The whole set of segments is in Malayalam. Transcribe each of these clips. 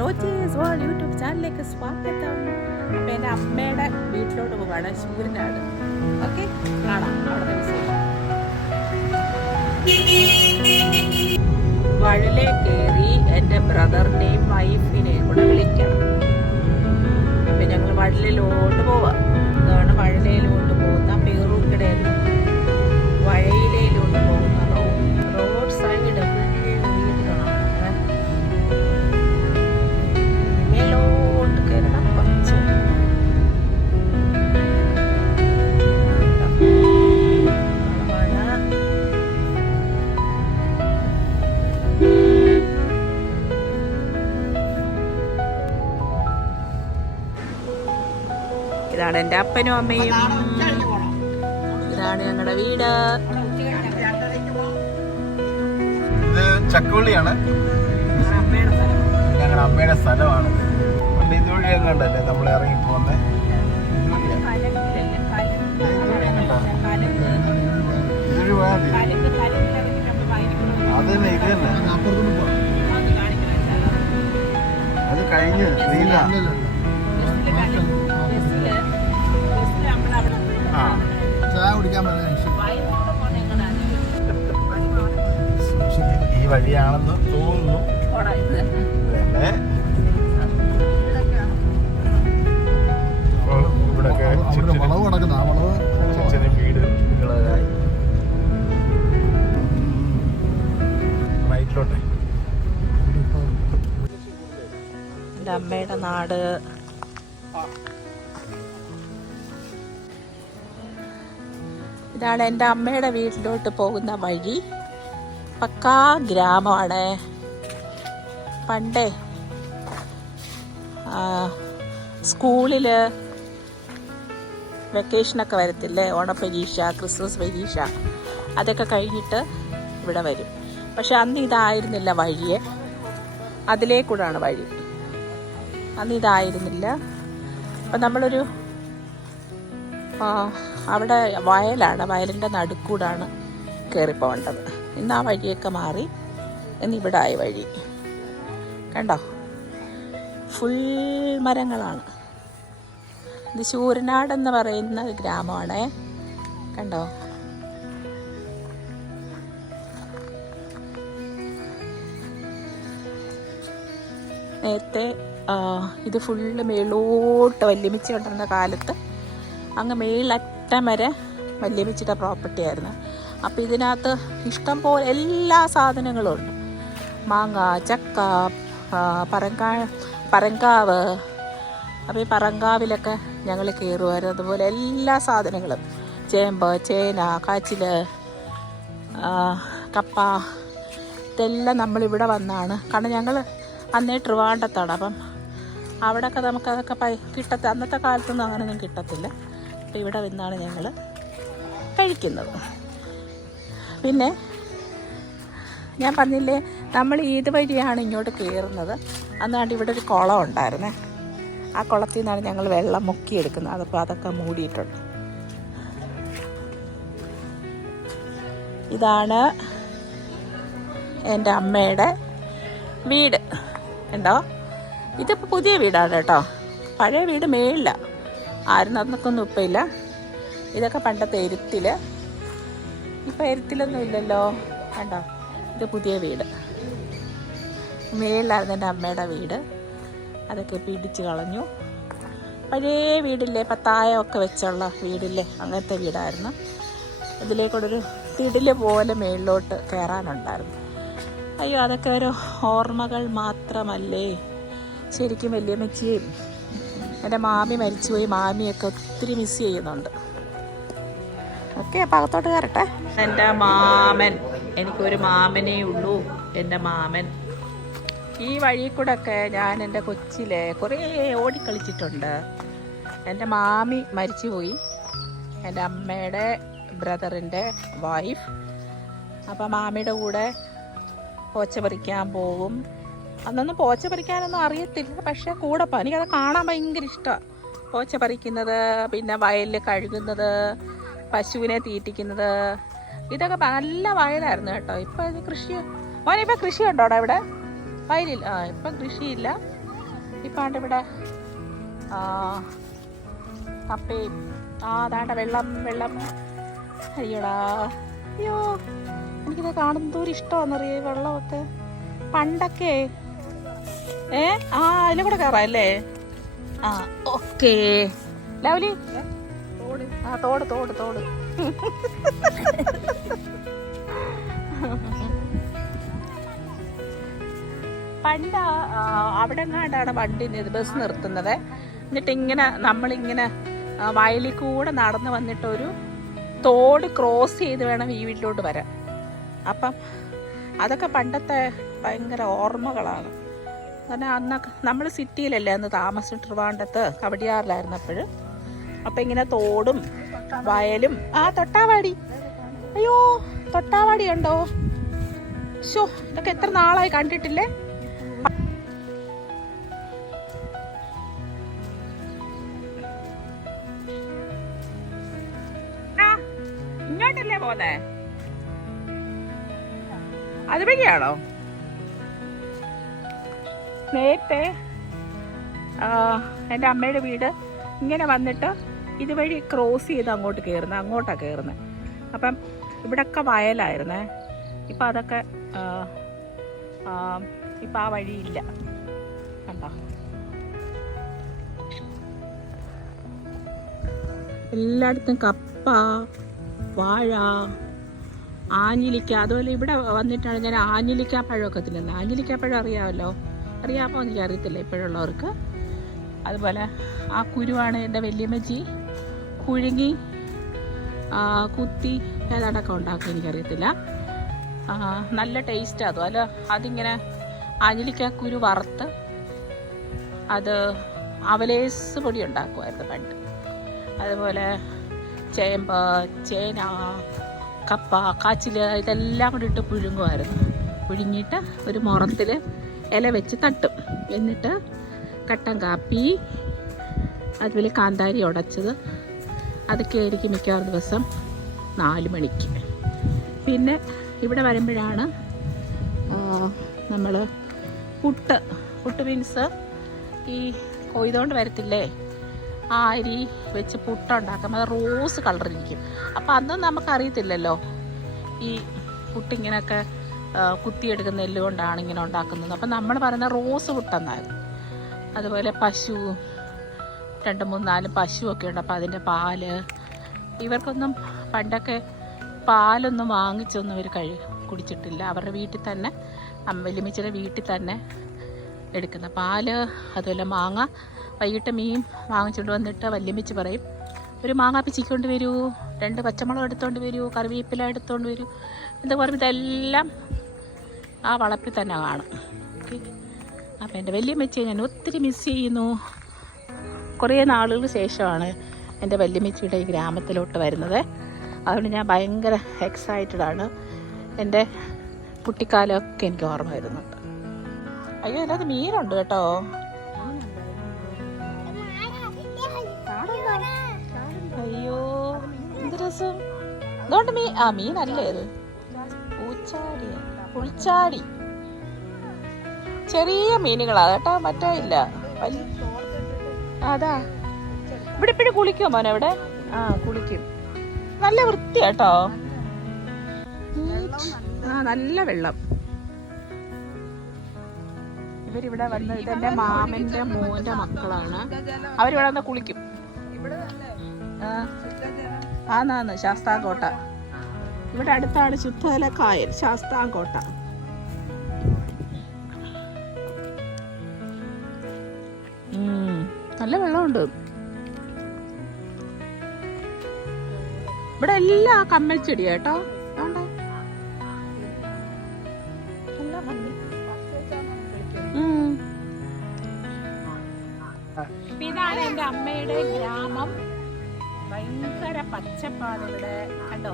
ലോച്ചേസ് വേൾഡ് യൂട്യൂബ് ചാനലിലേക്ക് സ്വാഗതം. അപ്പം എന്റെ അമ്മയുടെ വീട്ടിലോട്ട് പോവാണ് ശൂരനാട്. ഓക്കെ കാണാം വിശേഷം വഴിലെ കയറി എന്റെ ബ്രദറിനെയും വൈഫിനെയും കൂടെ വിളിക്കണം അപ്പം ഞങ്ങൾ വഴലിലോട്ട് പോവാം. അതാണ് വഴലയിലോട്ട് പോകുന്ന പേറൂക്കടയിൽ എന്റെ അപ്പനും അമ്മയും. ഇതാണ് ഞങ്ങളുടെ വീട്. ഇത് ചക്കവള്ളിയാണ് ഞങ്ങളുടെ അമ്മയുടെ സ്ഥലമാണ്. പണ്ട് ഇതുവഴി കണ്ടല്ലേ നമ്മൾ ഇറങ്ങി പോകുന്നത്. ഇതുവഴി അത് ഇത് തന്നെ. അത് കഴിഞ്ഞ് നീല വഴിയാണെന്ന് തോന്നുന്നു. വളവ് കിടക്കുന്ന ആ വളവ് ചെറിയ വീടുകളായി. റൈറ്റിലോട്ടെ. എന്റെ അമ്മയുടെ നാട്. ഇതാണ് എന്റെ അമ്മയുടെ വീട്ടിലോട്ട് പോകുന്ന വഴി. പക്കാ ഗ്രാമമാണ്. പണ്ടേ സ്കൂളിൽ വെക്കേഷനൊക്കെ വരത്തില്ലേ? ഓണപരീക്ഷ ക്രിസ്മസ് പരീക്ഷ അതൊക്കെ കഴിഞ്ഞിട്ട് ഇവിടെ വരും. പക്ഷെ അന്ന് ഇതായിരുന്നില്ല വഴിയെ അതിലേക്കൂടാണ് വഴി. അന്ന് ഇതായിരുന്നില്ല. അപ്പം നമ്മളൊരു അവിടെ വയലാണ്. വയലിന്റെ നടുക്കൂടാണ് കയറി പോകേണ്ടത് ഇന്ന് ആ വഴിയൊക്കെ മാറി. ഇന്ന് ഇവിടെ ആയ വഴി. കണ്ടോ? ഫുൾ മരങ്ങളാണ്. ഇത് ശൂരനാടെന്ന് പറയുന്ന ഗ്രാമമാണ്. കണ്ടോ? നേരത്തെ ഇത് ഫുള്ള് മേളോട്ട് വല്യമിച്ച് കൊണ്ടിരുന്ന കാലത്ത് അങ്ങ് മേളറ്റം വരെ വല്യമിച്ചിട്ട പ്രോപ്പർട്ടി ആയിരുന്നു. അപ്പോൾ ഇതിനകത്ത് ഇഷ്ടം പോലെ എല്ലാ സാധനങ്ങളും ഉണ്ട് മാങ്ങ ചക്ക പരങ്കാ പറങ്കാ പറങ്കാവ് അപ്പോൾ ഈ പറങ്കാവിലൊക്കെ ഞങ്ങൾ കയറുമായിരുന്നു അതുപോലെ എല്ലാ സാധനങ്ങളും. ചേമ്പ് ചേന കാച്ചിൽ കപ്പ ഇതെല്ലാം നമ്മളിവിടെ വന്നാണ്. കാരണം ഞങ്ങൾ അന്നേ ട്രിവാണ്ടത്താണ്. അപ്പം അവിടെയൊക്കെ നമുക്ക് അതൊക്കെ പൈ കിട്ടത്ത അന്നത്തെ കാലത്തൊന്നും അങ്ങനെയൊന്നും കിട്ടത്തില്ല. അപ്പം ഇവിടെ വന്നാണ് ഞങ്ങൾ കഴിക്കുന്നത്. പിന്നെ ഞാൻ പറഞ്ഞില്ലേ നമ്മൾ ഏത് വഴിയാണ് ഇങ്ങോട്ട് കയറുന്നത്. അന്നാണ്ട് ഇവിടെ ഒരു കുളം ഉണ്ടായിരുന്നേ. ആ കുളത്തിൽ നിന്നാണ് ഞങ്ങൾ വെള്ളം മുക്കിയെടുക്കുന്നത്. അതപ്പോൾ അതൊക്കെ മൂടിയിട്ടുണ്ട്. ഇതാണ് എന്റെ അമ്മയുടെ വീട്. ഉണ്ടോ ഇതിപ്പോൾ പുതിയ വീടാണ് കേട്ടോ. പഴയ വീട് മേളില്ല ആരും അന്നൊക്കൊന്നും ഇപ്പം ഇതൊക്കെ പണ്ടത്തെ എരുത്തിൽ ഇപ്പം എരുത്തിലൊന്നും ഇല്ലല്ലോ. കണ്ടോ? ഇത് പുതിയ വീട്. മേളിലായിരുന്നു എന്റെ അമ്മയുടെ വീട്. അതൊക്കെ പിടിച്ച് കളഞ്ഞു. പഴയ വീടില്ലേ? പത്തായമൊക്കെ വെച്ചുള്ള വീടില്ലേ? അങ്ങനത്തെ വീടായിരുന്നു. ഇതിലേക്കൂടൊരു തിടിൽ പോലെ മേളിലോട്ട് കയറാനുണ്ടായിരുന്നു അയ്യോ അതൊക്കെ ഒരു ഓർമ്മകൾ മാത്രമല്ലേ? ശരിക്കും വല്യമ്മച്ചിയും എന്റെ മാമി മരിച്ചുപോയി. മാമിയൊക്കെ ഒത്തിരി മിസ് ചെയ്യുന്നുണ്ട്. ഓക്കെ അപ്പം അകത്തോട്ട് കയറട്ടെ. എന്റെ മാമൻ എനിക്കൊരു മാമനേ ഉള്ളൂ എന്റെ മാമൻ. ഈ വഴി കൂടെ ഒക്കെ ഞാൻ എന്റെ കൊച്ചിലെ കുറേ ഓടിക്കളിച്ചിട്ടുണ്ട്. എന്റെ മാമി മരിച്ചുപോയി. എന്റെ അമ്മയുടെ ബ്രദറിന്റെ വൈഫ് അപ്പം മാമിയുടെ കൂടെ പോച്ച പറിക്കാൻ പോകും അന്നൊന്നും പോച്ച പറിക്കാനൊന്നും അറിയത്തില്ല പക്ഷേ കൂടെ എനിക്കത് കാണാൻ ഭയങ്കര ഇഷ്ടമാണ് പോച്ച പറിക്കുന്നത് പിന്നെ വയലിൽ കഴുകുന്നത് പശുവിനെ തീറ്റിക്കുന്നത്. ഇതൊക്കെ നല്ല വയലായിരുന്നു കേട്ടോ. ഇപ്പം ഇത് കൃഷി മോനെ ഇപ്പം കൃഷി ഉണ്ടോടാ ഇവിടെ വയലിൽ ആ ഇപ്പം കൃഷിയില്ല. ഇപ്പാണ്ട് ഇവിടെ ആ, കപ്പയും ആ അതാണ്ട വെള്ളം വെള്ളം. അയ്യോടാ. അയ്യോ എനിക്കിത് കാണുന്നതും ഇഷ്ടമാണെന്നറിയ വെള്ളമൊക്കെ? പണ്ടൊക്കെ ഏ? ആ അതിലും കൂടെ കയറാം അല്ലേ? ആ ഓക്കേ. ലവലി ആ തോട് തോട് തോട്. പണ്ട് അവിടെ എങ്ങാണ്ടാണ് വണ്ടി ബസ് നിർത്തുന്നത്. എന്നിട്ട് ഇങ്ങനെ നമ്മളിങ്ങനെ വയലിൽ കൂടെ നടന്ന് വന്നിട്ട് ഒരു തോട് ക്രോസ് ചെയ്ത് വേണം ഈ വീട്ടിലോട്ട് വരാൻ. അപ്പം അതൊക്കെ പണ്ടത്തെ ഭയങ്കര ഓർമ്മകളാണ്. കാരണം അന്നൊക്കെ നമ്മൾ സിറ്റിയിലല്ലേ അന്ന് താമസം ട്രിവാണ്ടത്ത് കവടിയാറിലായിരുന്നപ്പോൾ അപ്പം ഇങ്ങനെ തോടും വയലും. ആ തൊട്ടാവാടി. അയ്യോ തൊട്ടാവാടി ഉണ്ടോ ഷോ ഇതൊക്കെ എത്ര നാളായി കണ്ടിട്ടില്ലേ? അത് അതുവഴിയാണോ നേരത്തെ എന്റെ അമ്മയുടെ വീട് ഇങ്ങനെ വന്നിട്ട് ഇതുവഴി ക്രോസ് ചെയ്ത് അങ്ങോട്ട് കയറുന്നത് അങ്ങോട്ടാണ് കയറുന്നത് അപ്പം ഇവിടൊക്കെ വയലായിരുന്നേ. ഇപ്പം അതൊക്കെ ഇപ്പം ആ വഴിയില്ല. കണ്ടോ? എല്ലായിടത്തും കപ്പ വാഴ ആഞ്ഞിലിക്ക. അതുപോലെ ഇവിടെ വന്നിട്ടാണ് ഞാൻ ആഞ്ഞിലിക്ക പഴമൊക്കെ തിന്നുന്നത് ആഞ്ഞിലിക്ക പഴം അറിയാമല്ലോ? അറിയാമോ എനിക്ക് അറിയത്തില്ല ഇപ്പോഴുള്ളവർക്ക്. അതുപോലെ ആ കുരുവാണ് എന്റെ വല്യമ്മച്ചി. പുഴുങ്ങി കുത്തി ഏതാണ്ടൊക്കെ ഉണ്ടാക്കും എനിക്കറിയത്തില്ല. നല്ല ടേസ്റ്റ് അതും. അല്ല അതിങ്ങനെ അഞ്ഞിലിക്ക കുരു വറുത്ത് അത് അവലേസ് പൊടി ഉണ്ടാക്കുമായിരുന്നു പണ്ട്. അതുപോലെ ചേമ്പ് ചേന കപ്പ കാച്ചിൽ ഇതെല്ലാം കൂടി ഇട്ട് പുഴുങ്ങുമായിരുന്നു. പുഴുങ്ങിയിട്ട് ഒരു മുറത്തിൽ ഇല വെച്ച് തട്ടും. എന്നിട്ട് കട്ടൻ കാപ്പി അതുപോലെ കാന്താരി ഉടച്ചത് അതൊക്കെ ആയിരിക്കും മിക്കവാറും ദിവസം നാല് മണിക്ക്. പിന്നെ ഇവിടെ വരുമ്പോഴാണ് നമ്മൾ പുട്ട് പുട്ട് മീൻസ് ഈ കൊയ്തുകൊണ്ട് വരത്തില്ലേ? ആ അരി വെച്ച് പുട്ടുണ്ടാക്കും അത് റോസ് കളറിരിക്കും അപ്പം അന്ന് നമുക്കറിയത്തില്ലല്ലോ ഈ പുട്ടിങ്ങനെയൊക്കെ കുത്തിയെടുക്കുന്ന എല്ലുകൊണ്ടാണ് കൊണ്ടാണ് ഇങ്ങനെ ഉണ്ടാക്കുന്നത്. അപ്പം നമ്മൾ പറയുന്ന റോസ് പുട്ടെന്നായിരുന്നു. അതുപോലെ പശു രണ്ട് മൂന്ന് നാല് പശുവൊക്കെ ഉണ്ട്. അപ്പം അതിന്റെ പാൽ. ഇവർക്കൊന്നും പണ്ടൊക്കെ പാലൊന്നും വാങ്ങിച്ചൊന്നും ഇവർ കഴി കുടിച്ചിട്ടില്ല. അവരുടെ വീട്ടിൽ തന്നെ വലിയമ്മച്ചിയുടെ വീട്ടിൽ തന്നെ എടുക്കുന്ന പാൽ അതുപോലെ മാങ്ങ. വൈകിട്ട് മീൻ വാങ്ങിച്ചുകൊണ്ട് വന്നിട്ട് വല്യമ്മച്ചി പറയും ഒരു മാങ്ങ പിച്ചിക്കൊണ്ട് വരൂ രണ്ട് പച്ചമുളക് എടുത്തുകൊണ്ട് വരൂ കറിവേപ്പില എടുത്തുകൊണ്ട് വരൂ. എന്താ പറയുമ്പോൾ ഇതെല്ലാം ആ വളപ്പിൽ തന്നെ കാണും. അപ്പം എന്റെ വല്യമ്മച്ചിയെ ഞാൻ ഒത്തിരി മിസ് ചെയ്യുന്നു. കുറേ നാളുകൾ ശേഷമാണ് എന്റെ വല്യമ്മച്ചിയുടെ ഈ ഗ്രാമത്തിലോട്ട് വരുന്നത്. അതുകൊണ്ട് ഞാൻ ഭയങ്കര എക്സൈറ്റഡ് ആണ്. എന്റെ കുട്ടിക്കാലമൊക്കെ എനിക്ക് ഓർമ്മ വരുന്നുണ്ട്. അയ്യോ അതിനകത്ത് മീനുണ്ട് കേട്ടോ. അയ്യോ എന്ത് രസം. അതുകൊണ്ട് മീൻ ആ മീനല്ലേ ഇത്? പൂച്ചാടി. പുളിച്ചാടി. ചെറിയ മീനുകളാ കേട്ടോ മറ്റേ ഇല്ല. വലിയ അതാ. ഇവിടെ ഇപ്പോഴും കുളിക്കോ മോനെ ഇവിടെ ആ കുളിക്കും. നല്ല വൃത്തിയാട്ടോ. ആ നല്ല വെള്ളം. ഇവരിവിടെ വന്ന് ഇതെന്റെ മാമന്റെ മോന്റെ മക്കളാണ്. അവരിവിടെ വന്ന് കുളിക്കും. ആന്നാന്ന് ശാസ്താംകോട്ട ഇവിടെ അടുത്താണ് ശുദ്ധജല കായൽ ശാസ്താംകോട്ട നല്ല വെള്ളമുണ്ട്. ഇവിടെ എല്ലാ കമ്മൽ ചെടിയാ കേട്ടോ. ഇതാണ് എന്റെ അമ്മയുടെ ഗ്രാമം. ഭയങ്കര പച്ചപ്പാണ് ഇവിടെ കണ്ടോ?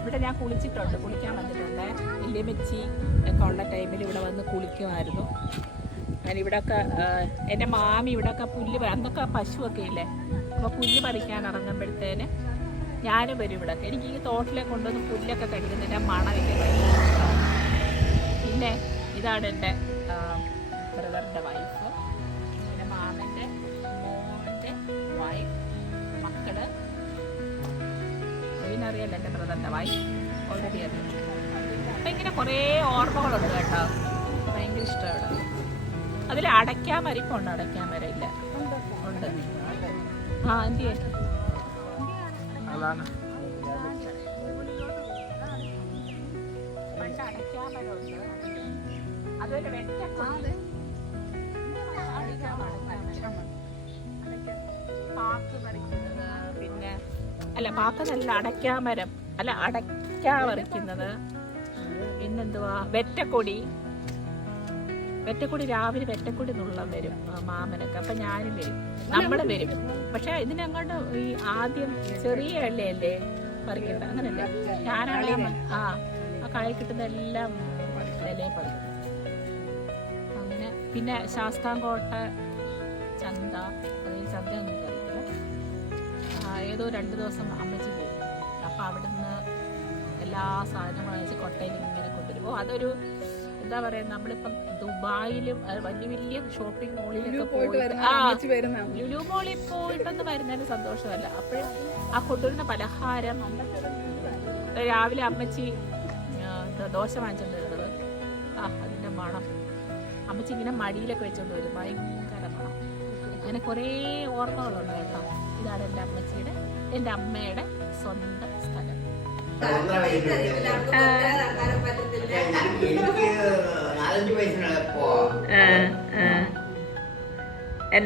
ഇവിടെ ഞാൻ കുളിച്ചിട്ടുണ്ട്. കുളിക്കാൻ വന്നിട്ടുണ്ട്. വല്യമ്മച്ചി ഒക്കെ ഉള്ള ടൈമിൽ ഇവിടെ വന്ന് കുളിക്കുമായിരുന്നു. അങ്ങനെ ഇവിടെയൊക്കെ എന്റെ മാമി ഇവിടെയൊക്കെ പുല്ല് അന്നൊക്കെ പശുവൊക്കെ ഇല്ലേ? അപ്പോൾ പുല്ല് പറിക്കാൻ ഇറങ്ങുമ്പോഴത്തേന് ഞാനും വരും ഇവിടെ എനിക്ക് ഈ തോട്ടിലേക്ക് കൊണ്ടുവന്ന് പുല്ലൊക്കെ കഴിക്കുന്നതിന്റെ മണമില്ല പിന്നെ ഇതാണ് എന്റെ ബ്രദറിന്റെ വൈഫ്. എന്റെ മാമന്റെ മോന്റെ വൈഫ് മക്കൾ. അറിയാലോ എന്റെ ബ്രദറിന്റെ വൈഫ്. ഓൾറെഡി അറിയാം അപ്പം ഇങ്ങനെ കുറേ ഓർമ്മകളുണ്ട് കേട്ടോ. ഭയങ്കര ഇഷ്ടമാണ്. അതിൽ അടയ്ക്കാൻ വരയില്ല ഉണ്ട് ആ എന്ത് അതാണ്. പണ്ട് അടയ്ക്കാൻ മരമുണ്ട് അതൊരു വെട്ട പാക്ക് പറിക്കുന്നത് പിന്നെ അല്ല പാക്കതല്ല അടയ്ക്കാമരം അല്ല അടയ്ക്ക പറിക്കുന്നത്. പിന്നെന്തുവാ? വെറ്റക്കൊടി വെറ്റക്കൊടി രാവിലെ വെറ്റക്കൊടി നുള്ളം വരും മാമനൊക്കെ. അപ്പം ഞാനും വരും. നമ്മളും വരും. പക്ഷേ ഇതിനങ്ങോട്ട് ഈ ആദ്യം ചെറിയ എള്ളയല്ലേ പറിക്കട്ടെ അങ്ങനല്ലേ? ഞാനാണെങ്കിൽ ആ ആ കായ കിട്ടുന്ന എല്ലാം ഇലയെ പറിക്കും. അങ്ങനെ പിന്നെ ശാസ്താംകോട്ട ചന്ത അല്ലെങ്കിൽ ചന്തയൊന്നും എനിക്കറിയില്ല ആ, ഏതോ രണ്ട് ദിവസം അമ്മച്ചി പോയി. അപ്പം അവിടുന്ന് എല്ലാ സാധനങ്ങളും അയച്ച് കൊട്ടയിൽ ഇങ്ങനെ കൊണ്ടുവരും. ഓ അതൊരു എന്താ പറയാ നമ്മളിപ്പം ദുബായിലും വലിയ വലിയ ഷോപ്പിംഗ് മോളിലൊക്കെ പോയിട്ട് ആ ലുലു മോളിൽ പോയിട്ടൊന്നും വരുന്നതിന് സന്തോഷമല്ല. അപ്പോഴും ആ കൊണ്ടുവരുന്ന പലഹാരം രാവിലെ അമ്മച്ചി ദോശ വാങ്ങിച്ചോണ്ട് വരുന്നത്. ആ അതിന്റെ മണം. അമ്മച്ചി ഇങ്ങനെ മടിയിലൊക്കെ വെച്ചോണ്ട് വരും. ഭയങ്കര മണം. അങ്ങനെ കുറേ ഓർമ്മകളുണ്ട് കേട്ടോ. ഇതാണ് എന്റെ അമ്മച്ചിയുടെ എന്റെ അമ്മയുടെ സ്വന്തം സ്ഥലം.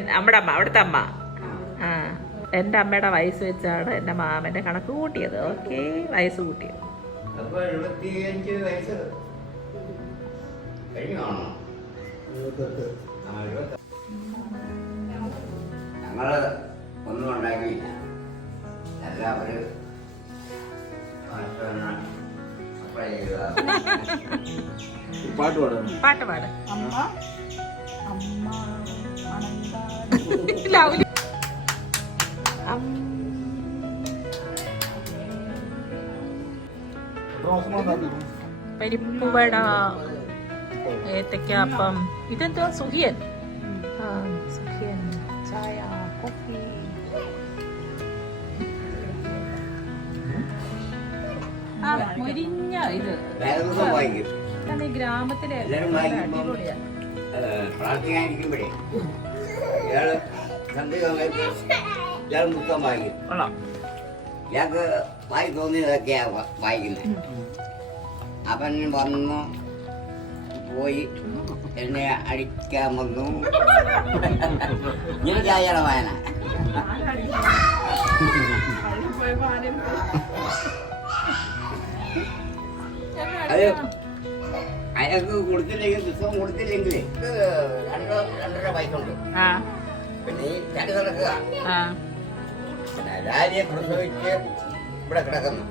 നമ്മുടെ അമ്മ അവിടുത്തെ അമ്മ. ആ. എന്റെ അമ്മയുടെ വയസ്സ് വെച്ചാണ് എന്റെ മാമന്റെ കണക്ക് കൂട്ടിയത്. ഓക്കെ വയസ്സ് കൂട്ടിയത്. ഞങ്ങൾ ഒന്നും ഉണ്ടാക്കിയില്ല. എല്ലാം പാട്ട് പാടാം. പാട്ട് പാട് അമ്മ അമ്മ ലൗലി. പരിപ്പുവട ഏത്തക്കാപ്പം ഇതെന്തോ സുഹിയൻ ആ സുഹിയൻ ചായ കോഫി. ആ മൊരിഞ്ഞ ഇത്. ഈ ഗ്രാമത്തിലെ പ്രാർത്ഥിക്കാനിരിക്കുമ്പോഴേ ഇയാൾ ഇയാൾ വായിക്കും ഇയാൾക്ക് വായി തോന്നിയതൊക്കെയാ വ- വായിക്കുന്നത് അവൻ വന്നു പോയി എന്നെ അടിക്കാൻ വന്നു. ഞാൻ ചായ വായന. അത് അയാൾക്ക് കൊടുത്തില്ലെങ്കിൽ പുസ്തകം കൊടുത്തില്ലെങ്കിൽ ഇത് രണ്ട് രണ്ടര വയസ്സുണ്ട് പിന്നെ ഈ ചടി നടക്കുക. രാജിയെ പ്രസവിച്ച് ഇവിടെ കിടക്കുന്നു.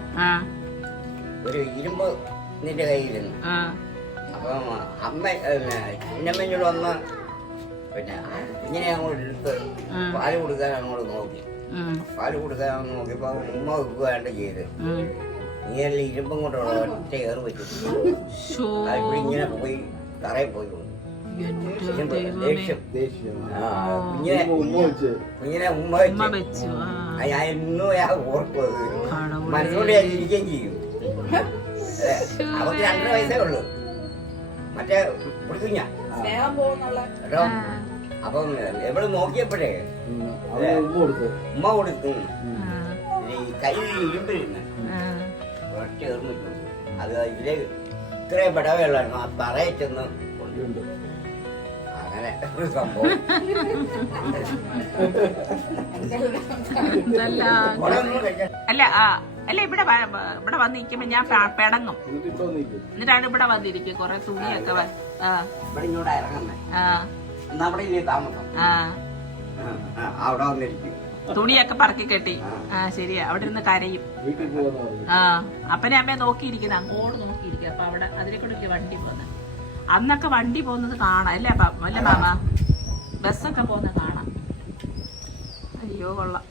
ഒരു ഇരുമ്പ് നിന്റെ കയ്യിലിരുന്നു. അപ്പം അമ്മ ചിന്നമ്മയോട് വന്ന് പിന്നെ ഇങ്ങനെ അങ്ങോട്ട് എടുത്ത്. പാൽ കൊടുക്കാൻ അങ്ങോട്ട് നോക്കി. പാൽ കൊടുക്കാൻ നോക്കിയപ്പോ ഉമ്മ വെക്കുകയാണ്ട് ചെയ്ത്. ഇങ്ങനെ ഇരുമ്പും കൊണ്ടുള്ള ഒറ്റ ഏറ് പറ്റും ഇങ്ങനെ പോയി തറയിൽ പോയി. ദേഷ്യം. കുഞ്ഞിനെ ഉമ്മ വെച്ച്. കുഞ്ഞിനെ ഉമ്മ ഞാൻ ഇന്നും ഞാൻ ഓർക്കും കടവുളേ. മനസ്സുകൊണ്ട് ഞാൻ ഇരിക്കുകയും ചെയ്യും. അതെ, അവർക്ക് രണ്ടര വയസ്സേ ഉള്ളൂ. മറ്റേ കുടിക്കുഞ്ഞ കേട്ടോ അപ്പം എവിടെ നോക്കിയപ്പോഴേ ഉമ്മ കൊടുക്കും കയ്യിൽ ഇരുമ്പിരുന്ന്. ഒറ്റ എറിഞ്ഞിട്ടുണ്ട് അത് ഇതിലെ ഇത്രയും പടവയുള്ളായിരുന്നു ആ തറയിൽ ചെന്ന് കൊണ്ടുണ്ട് അങ്ങനെ ഒരു സംഭവം. അല്ല ആ അല്ല ഇവിടെ വ- വ- ഇവിടെ വന്നിരിക്കുമ്പോ ഞാൻ പെ- പെടങ്ങും. എന്നിട്ടാണ് ഇവിടെ വന്നിരിക്കുക കൊറേ തുണിയൊക്കെ വ- ആ. ഇവിടെ ഇങ്ങോട്ട് ഇറങ്ങുന്നേ. ആ. നമ്മുടെ ഇല്ലേ താമസം? ആ. ആ, ആ, അവിടെ വന്നിരിക്കും. തുണിയൊക്കെ പറക്കി കെട്ടി. ആ ശരിയാ. അവിടെ ഇരുന്ന് കരയും. ആ അപ്പനെ അമ്മയെ നോക്കിയിരിക്കുന്നത് അങ്ങോട്ട് നോക്കിയിരിക്കുക അപ്പൊ അവിടെ അതിലെ കൂടെ വണ്ടി പോകുന്നത് അന്നൊക്കെ വണ്ടി പോകുന്നത് കാണാം. അല്ലേ അല്ലേ മാമ? ബസ്സൊക്കെ പോകുന്നത് കാണാം. അയ്യോ കൊള്ളാം.